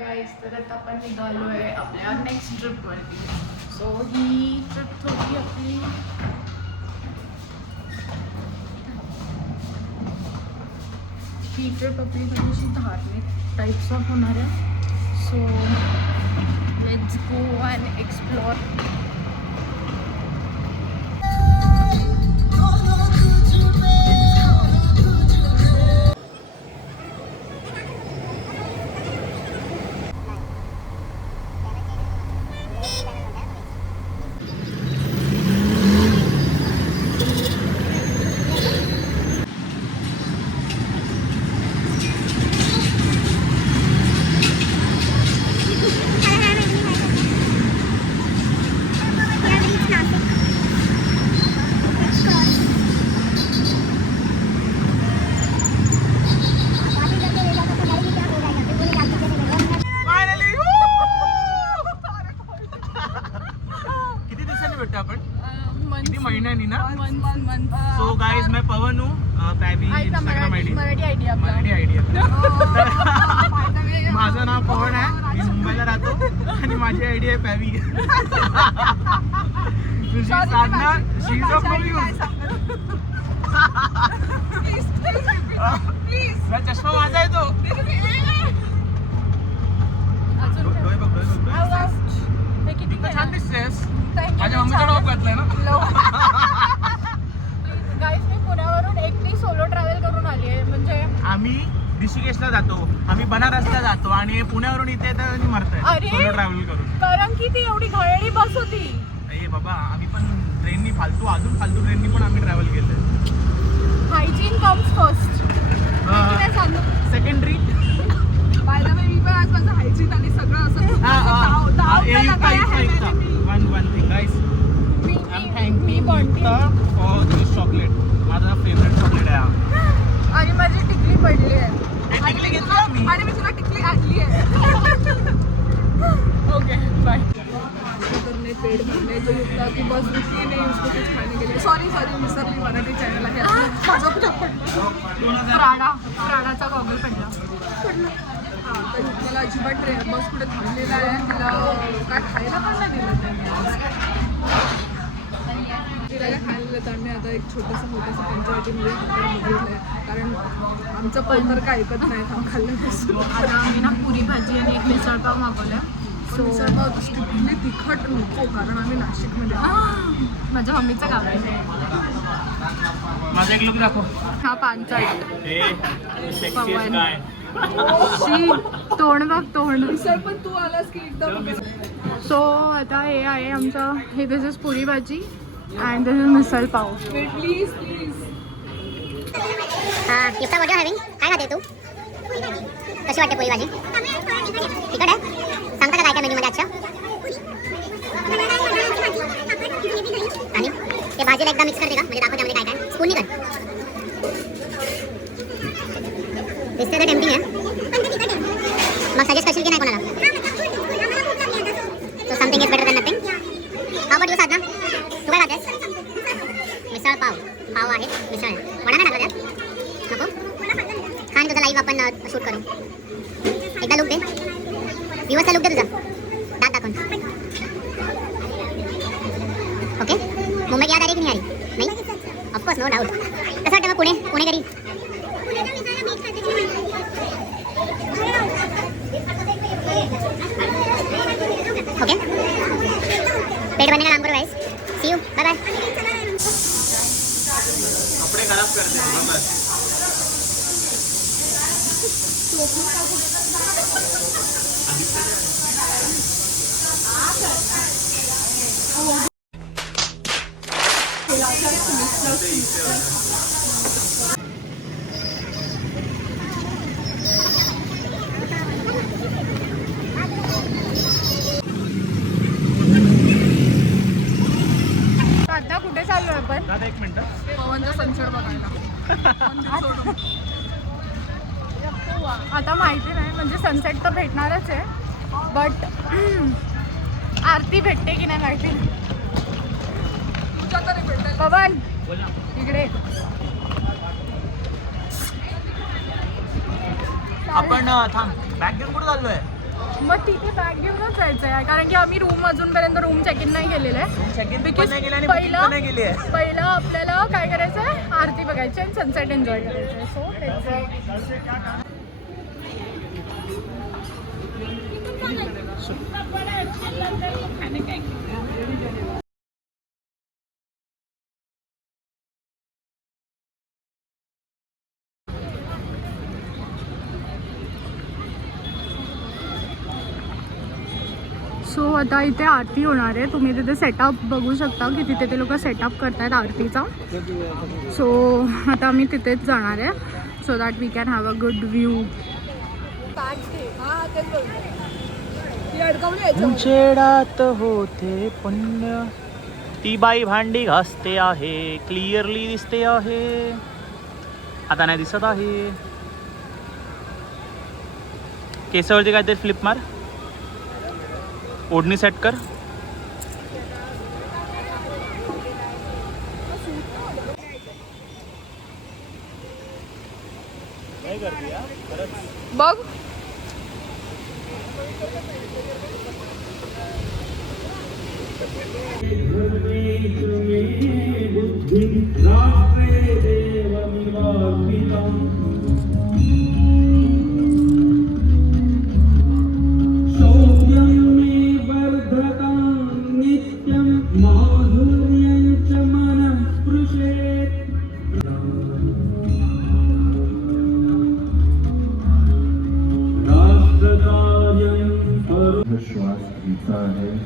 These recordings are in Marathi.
गाईज तर आता आपण निघालो आहे आपल्या नेक्स्ट ट्रिपवरती. सो ही ट्रिप थोडी आपली थोडीशी धार्मिक टाईप्स ऑफ होणार आहे. So let's go and explore. So guys मैं पवन हूँ, पॅबी इंस्टाग्राम आयडी मराठी आयडिया माझं नाव पवन आहे, मी मुंबईला राहतो आणि माझी आयडी आहे पॅबी. तुझी साधना शी इज ऑफ नो यूज. चष्मा माझा आहे तो. डोळे बघ. किती छान दिसतेस. माझ्या मम्मीचा डॉग घातलाय ना. गाईस मी पुण्यावरून एकटी सोलो ट्रॅव्हल करून आली आहे. म्हणजे आम्ही ऋषिकेशला जातो, आम्ही बनारसला जातो आणि पुण्यावरून इथे तर मरतोय सोलो ट्रॅव्हल करून. कारण की ती एवढी घाणेरडी बस होती. अरे बाबा आम्ही पण ट्रेननी अजून फालतू ट्रेननी पण आम्ही ट्रॅव्हल केलंय. Hygiene comes first. Secondary. By the way मी पण आज माझं हायजीन आणि सगळं असं one thing guys, I'm thanking you for this chocolate. माझा फेवरेट चॉकलेट आहे हा. आणि माझी टिकली पडली आहे. टिकली घेतली आम्ही आणि मी तुला टिकली आणली आहे. Okay bye. करने पेड़ भरने जो युक्ता की बस रुकी नहीं उसको कुछ खाने के लिए. सॉरी मिसरली मराठी चॅनल आहे. प्राडाचा गॉगल पडला. हां तर युक्ताला अजिबात बस कुठे थांबलेला आहे. तिला काय खायला पण नाही दिलं त्यांनी. तिला काय खायला दिलं तर आम्ही आता एक छोटंसं पंचायतीमध्ये बघितलं आहे. कारण आमचं पण तर काय ऐकत नाही खाल्ल्यापासून. आता आम्ही ना पुरी भाजी आणि एक मिसळपाव मागवला. सो मिसळपाव स्ट्रिक्टली तिखट नको कारण आम्ही नाशिकमध्ये. माझ्या मम्मीचं गाव आहे. माझा एक लुक दाखव. हा पानचाट. पवन तोंड बघ तोंड. सर पण तू आलास की एकदम. सो आता हे आहे आमचं. हे दिस इज पुरी भाजी and this is misal pav. Please हां युक्ता व्हॉट यू हॅव्हिंग. काय खाते तू. कशी वाटते पोळी भाजी. तिखट आहे. सांगता का काय काय मेन्यूमध्ये आजच्या. आणि ते भाजीला एकदा मिक्स करते का म्हणजे दाखव त्यामध्ये काय काय. स्पूननी कर. दिसते तर टेम्पटिंग आहे. मग सजेस्ट करशील की नाही कोणाला. So something is better than nothing. How about you Sadhana. तू काय खातेस. मिसळ पाव आहे. मिसळ आहे. वडा नाही टाकला त्यात. नको खान तुझा लाईव्ह आपण शूट करू. एकदा लुक दे. दिवसचा लुक दे तुझा. दात दाखवून. ओके मुंबई याद आ रही की नहीं आ रही. नहीं ऑफकोर्स नो डाऊट. कसं वाटतं मग पुणेकरी. ओके पेट भरने का काम करो guys. See you bye bye. कपडे खराब करते हैं बस. आता कुठे चाललोय आपण. दादा एक मिनिट. पवनचा सनसेट बघायला. आता माहिती नाही म्हणजे सनसेट तर भेटणारच आहे बट आरती भेटते की नाही माहिती. पवन इकडे. आपण थांब बॅग घेऊन कुठे चाललोय. मग तिथे बॅग घेऊनच जायचं आहे कारण की आम्ही रूम अजूनपर्यंत रूम चेक इन नाही केलेलं आहे. चेक इन Because पण नाही गेले आणि पहिलं- booking पण नाही गेली आहे. पहिलं आपल्याला काय करायचं आहे, आरती बघायची आणि सनसेट एन्जॉय करायचं आहे. सो तेच सो आता इथे आरती होणार आहे. तुम्ही तिथे सेटअप बघू शकता की तिथे ते लोक सेटअप करतायत आरतीचा. सो आता आम्ही तिथेच जाणार आहे so that we can have a good view. उजेडात होते पुण्य, ती बाई भांडी घासते आहे, क्लिअरली दिसते आहे. आता नाही दिसत आहे. केसावरती काहीतरी फ्लिप मार, ओढणी सेट कर. बघ श्वास घ्यायचा आहे,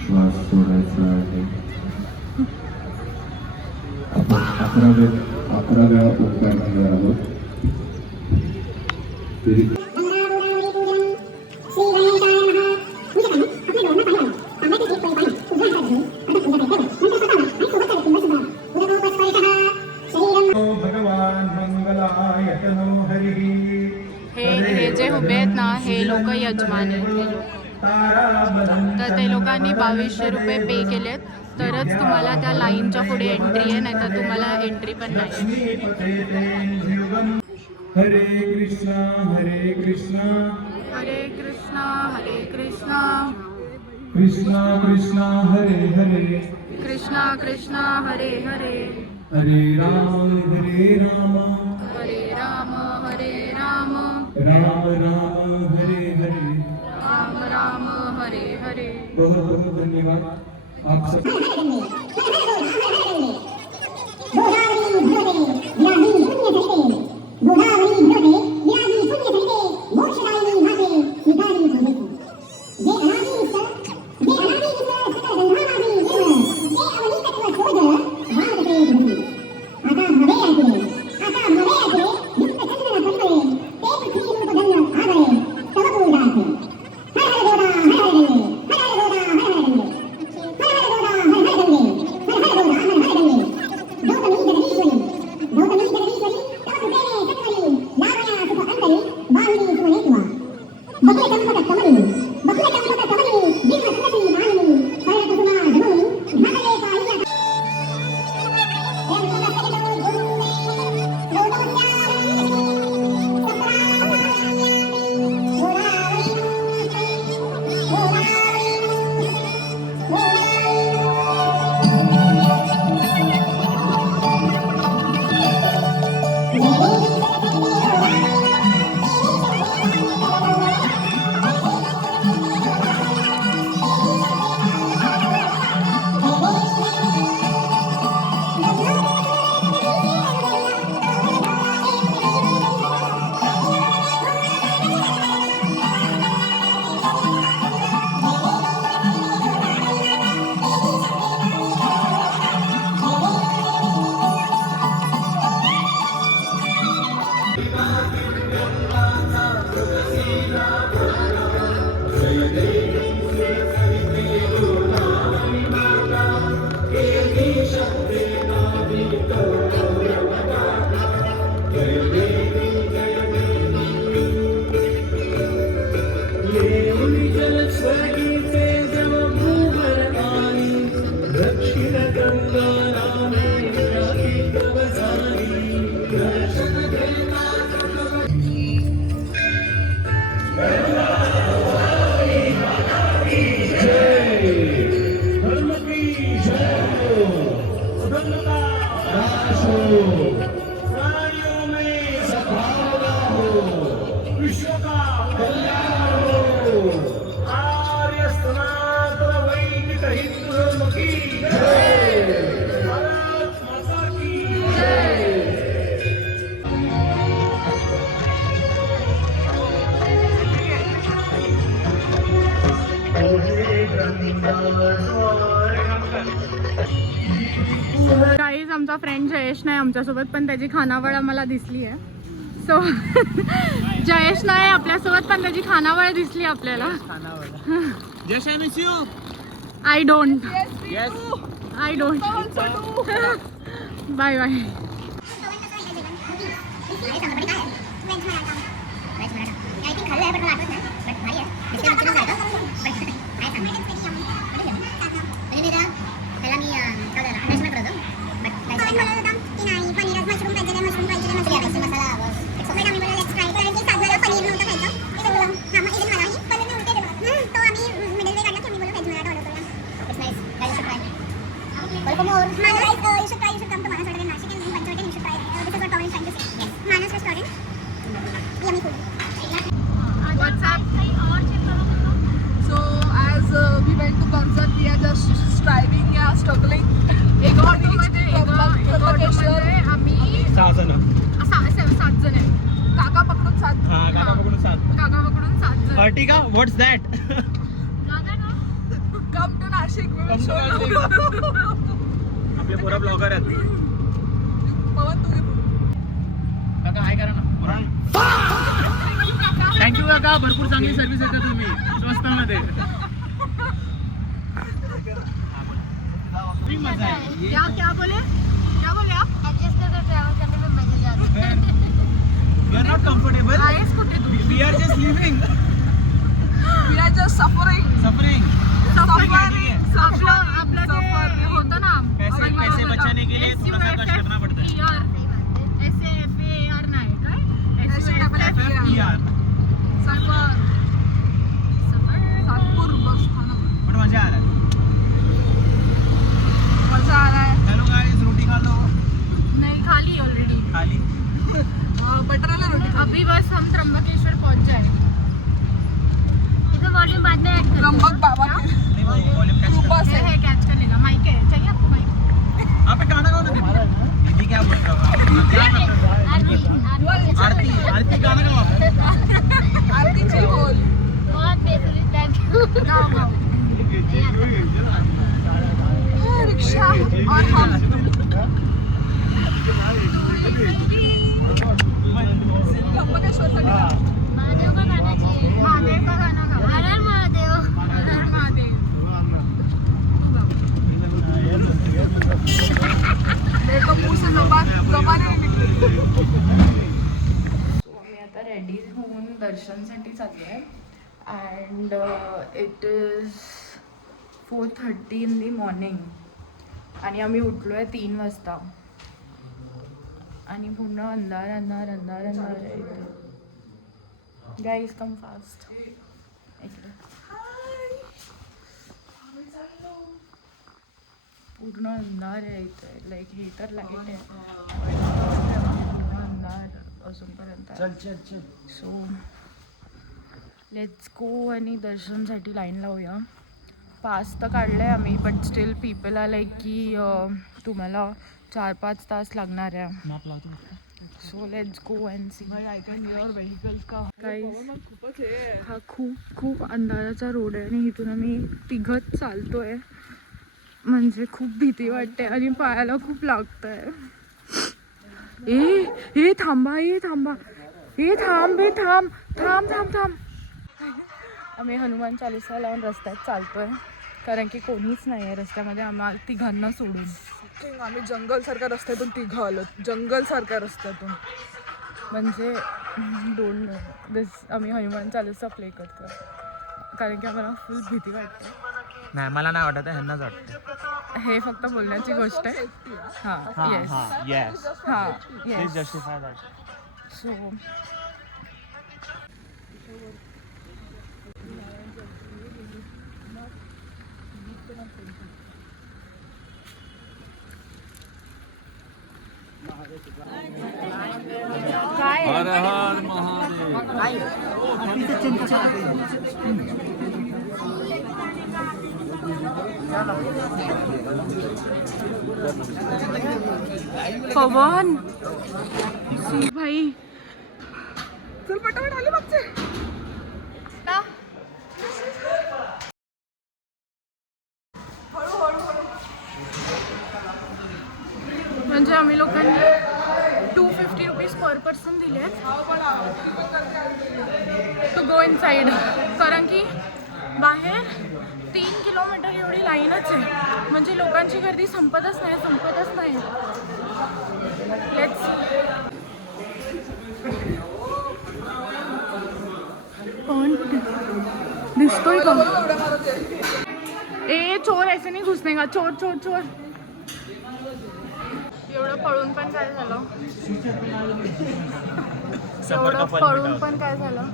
श्वास सोडायचा आहे. आपण 11व्या उपकरणावर आहोत. भगवान मंगलाय तनो हरिः. हे जे उभे आहेत ना हे लोक यजमान आहेत. हे लोक तर ते लोकांनी 2200 रुपये पे केलेत तरच तुम्हाला त्या लाईनच्या पुढे एंट्री आहे, नाही तर तुम्हाला एंट्री पण नाही. हरे कृष्णा हरे कृष्णा हरे कृष्णा हरे कृष्णा कृष्णा कृष्णा हरे हरे कृष्णा कृष्णा हरे हरे हरे राम हरे राम हरे राम हरे राम राम राम हरे हरे. राम राम हरे हरे. बहुत बहुत धन्यवाद आप सब. काहीच आमचा फ्रेंड जयेश नाही आमच्यासोबत, पण त्याची खानावळ आम्हाला दिसली आहे. सो जयेश नाही आपल्यासोबत, पण त्याची खानावळ दिसली आपल्याला. जश I miss you. I don't. Yes. I don't. Bye bye. So as we went to concert, we are just striving, yeah, struggling. एक ऑटोमध्ये आम्ही 6 जण. 7 जण आहे. काका पकडून 7. हा, काका पकडून 7. काका पकडून 7 जण. Ertiga, what's that? Come to Nashik. We will show you. आपले पोरा ब्लॉगर आहेत. पवन तू घे फोटो. काका हाय करा ना. थँक्यू काका, भरपूर चांगली सर्व्हिस देता तुम्ही स्वस्तामध्ये. मजा आहे. क्या बोले आप? एडजस्ट करके ट्रैवल करने में मजे आते हैं. We are not comfortable. आहेस कुठे तू? We are just living. We are just suffering. Suffering. आपलं ते होतं ना पैसे बचाने के लिए थोड़ा सा कष्ट करना पड़ता है. SAFAR नाही काय? यार सातपूर बस स्थानक. पण मजा आ रहा है. मजा आ रहा है. हेलो गाइस, रोटी खा लो. नहीं खाली ऑलरेडी. खाली. बटर वाला रोटी. अभी बस हम त्र्यंबकेश्वर पहुंच जाएंगे. इसमें वॉल्यूम बाद में ऐड कर. त्र्यंबक बाबा नहीं, वो वॉल्यूम कैच कृपा से है, कैच कर लेगा. माइक है, चाहिए आपको माइक? आप पे गाना गाओ ना. दीदी क्या बोल रहा है? आरती गाना गाओ आप. आरती जी बोल. बहुत बेहतरीन. Thank you. गाओ गाओ. रिक्शा और हम. त्र्यंबकेश्वरसाठी गाओ. महादेव का गाना चाहिए. महादेव का गाना गाओ. हर हर महादेव. हर हर महादेव. देखो मुंह से जबान नहीं निकली. आम्ही आता रेडी होऊन दर्शनसाठी चाललो आहे. And it is 4:30 in the morning. आणि आम्ही उठलो आहे 3 वाजता. आणि पूर्ण अंधार अंधार अंधार अंधार आहे इथे. Guys come fast. इकडे पूर्ण अंधार आहे इथे. लाईक ही तर लाईट आहे, पूर्ण अंधार अजूनपर्यंत. चल. सो लेट्स गो आणि दर्शनसाठी लाईन लावूया. पास तर काढलं आहे आम्ही, but still people are like की तुम्हाला 4-5 तास लागणार आहे. मॅप लावतो. So let's go and see. हा खूप अंधाराचा रोड आहे आणि इथून आम्ही तिघत चालतोय. म्हणजे खूप भीती वाटते आणि पायाला खूप लागत आहे. ए थांबा. थांब. आम्ही हनुमान चालीसा लावून रस्त्यात चालतोय, कारण की कोणीच नाही आहे रस्त्यामध्ये आम्हाला तिघांना सोडून. आम्ही जंगलसारख्या रस्त्यातून तिघं आलो. जंगलसारख्या रस्त्यातून म्हणजे आम्ही हनुमान चालीसा प्ले करतो, कारण की आम्हाला फुल भीती वाटते. नाही, मला नाही वाटत, ह्यांनाच वाटतं. हे फक्त बोलण्याची गोष्ट आहे. हां येस. हां येस. Justify that. सो काय हर हर महादेव. पवन सी भाई चल पटापट आले मागचे म्हणजे आम्ही लोकांनी 250 रुपीज पर पर्सन दिले टू गो इन साईड, कारण की बाहेर 3 किलोमीटर एवढी लाईनच आहे. म्हणजे लोकांची गर्दी संपतच नाही. लेट्स कौन दिसतोय का? ए चोर ऐसे नाही घुसणे का, चोर चोर चोर. एवढं पळून पण काय झालं,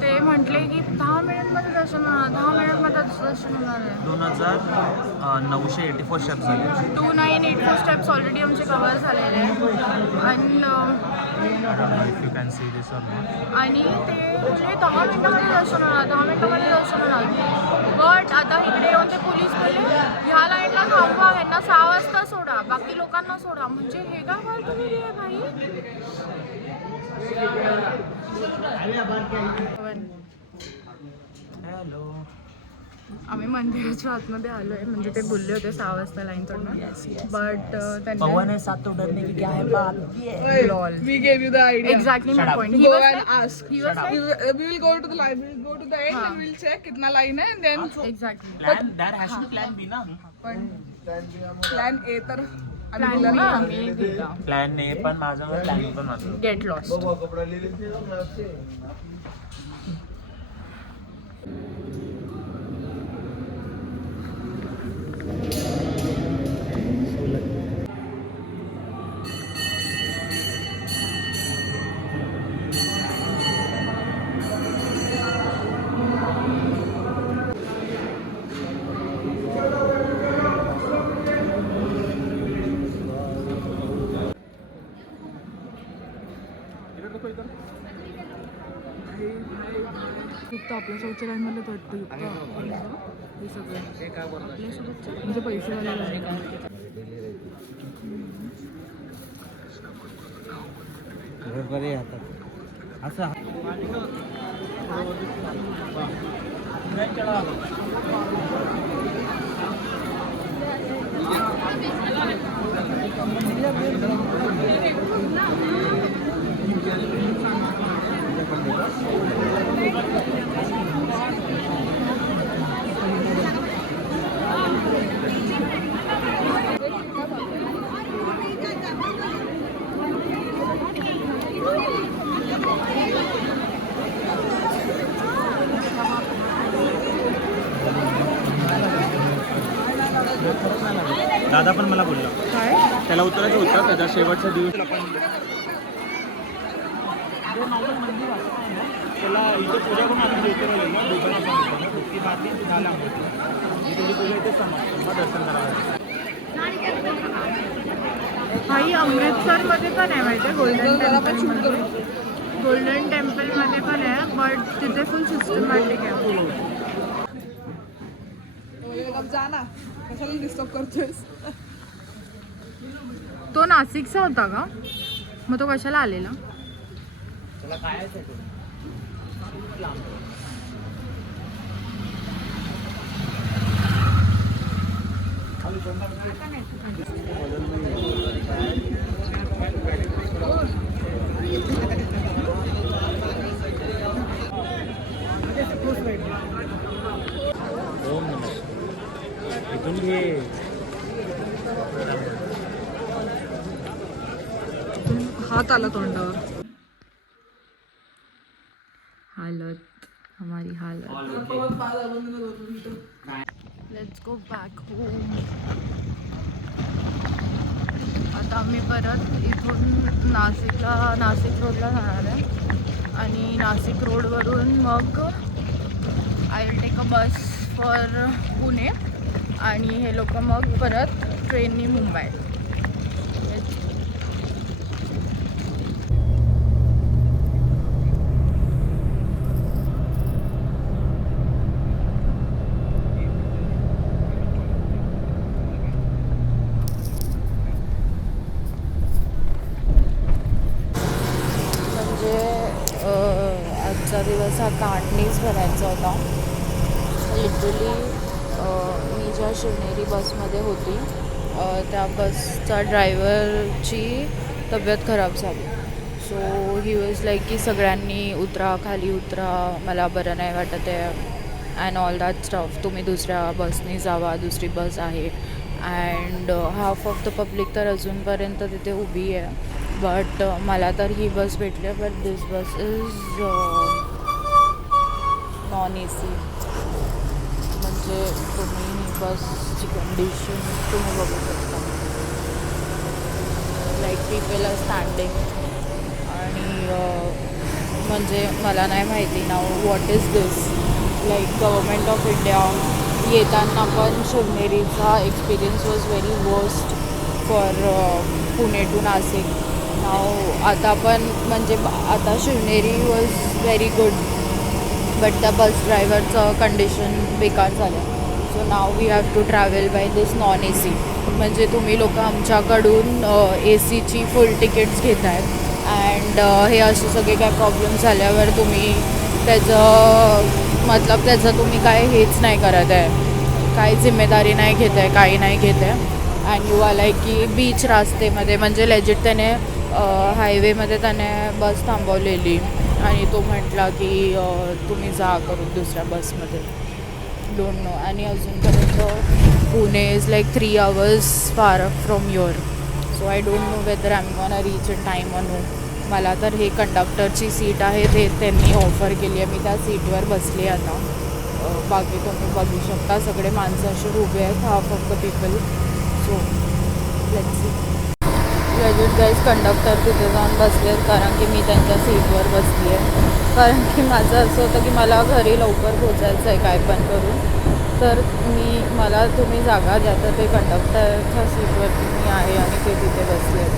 ते म्हटले की 10 मिनिटमध्ये दर्शन होणार, 10 मिनिटमध्ये दर्शन होणार आहे. 2984 स्टेप्स झाले. 2984 स्टेप्स ऑलरेडी आमचे कव्हर झालेले आणि यू कॅन सी दिस आणि ते म्हणजे 10 मिनिटामध्ये दर्शन होणार. बट आता इकडे येऊन ते पोलीस बोलले ह्या लाईनला थांबवा, ह्यांना 6 वाजता सोडा, बाकी लोकांना सोडा. म्हणजे हे का फालतू गिरी आहे भाई. हॅलो. आम्ही मंदिराच्या आतमध्ये आलोय, म्हणजे ते बोलले होते 6 वाजता लाईन तोडणार, बट पवन है साथ तो डरने की क्या है बात. Lol We gave you the idea. Exactly my point. Go and ask. He was like, We will go to the library, go to the end and we'll check kitna line hai and then exactly plan that has to plan B ना. पण plan A तर आम्ही प्लॅन दिला बी ना. आम्ही दिला. प्लॅन ए पण माझं, प्लॅन पण माझं. Get lost. फक्त आपल्या सोबतच्या लाईनमधले भेटतो हे सगळे आपल्यासोबतचे म्हणजे पैसेवाले असं दादा पण मला बोलला काय त्याला उतरायचं होतं, त्याचा शेवटचा दिवस त्याला इथे पूजा करून आपण उतरवलं ना दुकानात ती बातमी झाला तुझी पूजा इथे समाप्त, मग दर्शन करायला. काही अमृतसरमध्ये पण आहे माहिती आहे, गोल्डन टेम्पलमध्ये पण आहे, बट तिथे फुल सिस्टमॅटिक आहे. जा ना, कशाला डिस्टर्ब करतोयस. तो नाशिकचा होता का, मग तो कशाला आलेला. तुला काय इथून घे. हात आला तोंडावर. हालत हमारी हालत. Let's go back home. आता आम्ही परत इथून नाशिक रोडला जाणार आहे आणि नाशिक रोडवरून मग I will take a bus for Pune आणि हे लोक मग परत ट्रेननी मुंबई. बस आता 8नेच भरायचा होता. लिटरली मी ज्या शिवनेरी बसमध्ये होती त्या बसचा ड्रायव्हरची तब्येत खराब झाली. सो ही वॉज लाईक की सगळ्यांनी उतरा, खाली उतरा, मला बरं नाही वाटत आहे अँड ऑल दॅट स्टफ. तुम्ही दुसऱ्या बसने जावा, दुसरी बस आहे. And half of the public तर अजूनपर्यंत तिथे उभी आहे. बट मला तर ही बस भेटली आहे. But this bus is non AC. म्हणजे तुम्ही ही बसची कंडिशन तुम्ही बघू शकता. लाईक पीपल आर स्टँडिंग आणि म्हणजे मला नाही माहिती नाव what is this. Like government of India येताना पण शिवनेरीचा experience was very worst for Pune to Nashik. Now आता पण म्हणजे आता Shivneri was very good but the bus ड्रायव्हरचं कंडिशन बेकार झालं. So now we have to travel by this non AC. म्हणजे तुम्ही लोक आमच्याकडून ACची फुल तिकीट्स घेत आहेत अँड हे असे सगळे काय प्रॉब्लेम झाल्यावर तुम्ही त्याचं तुम्ही काय हेच नाही करत आहे, काही जिम्मेदारी नाही घेत आहे, काही नाही घेत आहे. अँड यू आर लाईक की बीच रास्तेमध्ये म्हणजे लेजिट त्याने हायवेमध्ये त्याने बस थांबवलेली आणि तो म्हटला की तुम्ही जा करून दुसऱ्या बसमध्ये. Don't know. आणि अजूनपर्यंत Pune is like 3 hours far from your. So I don't know whether I am gonna reach in time or no. मला तर हे कंडक्टरची सीट आहे ते त्यांनी ऑफर केली आहे. मी त्या सीटवर बसले आता. बाकी तुम्ही बघू शकता सगळे माणसं असे उभे आहेत, half of the people. So let's see. Legit guys conductor तिथे जाऊन बसले आहेत कारण की मी त्यांच्या सीटवर बसली आहे. कारण की माझं असं होतं की मला घरी लवकर पोचायचं आहे काय पण करून. तर मला तुम्ही जागा द्या. तर ते कंडक्टरच्या सीटवरती मी आहे आणि ते तिथे बसले आहेत.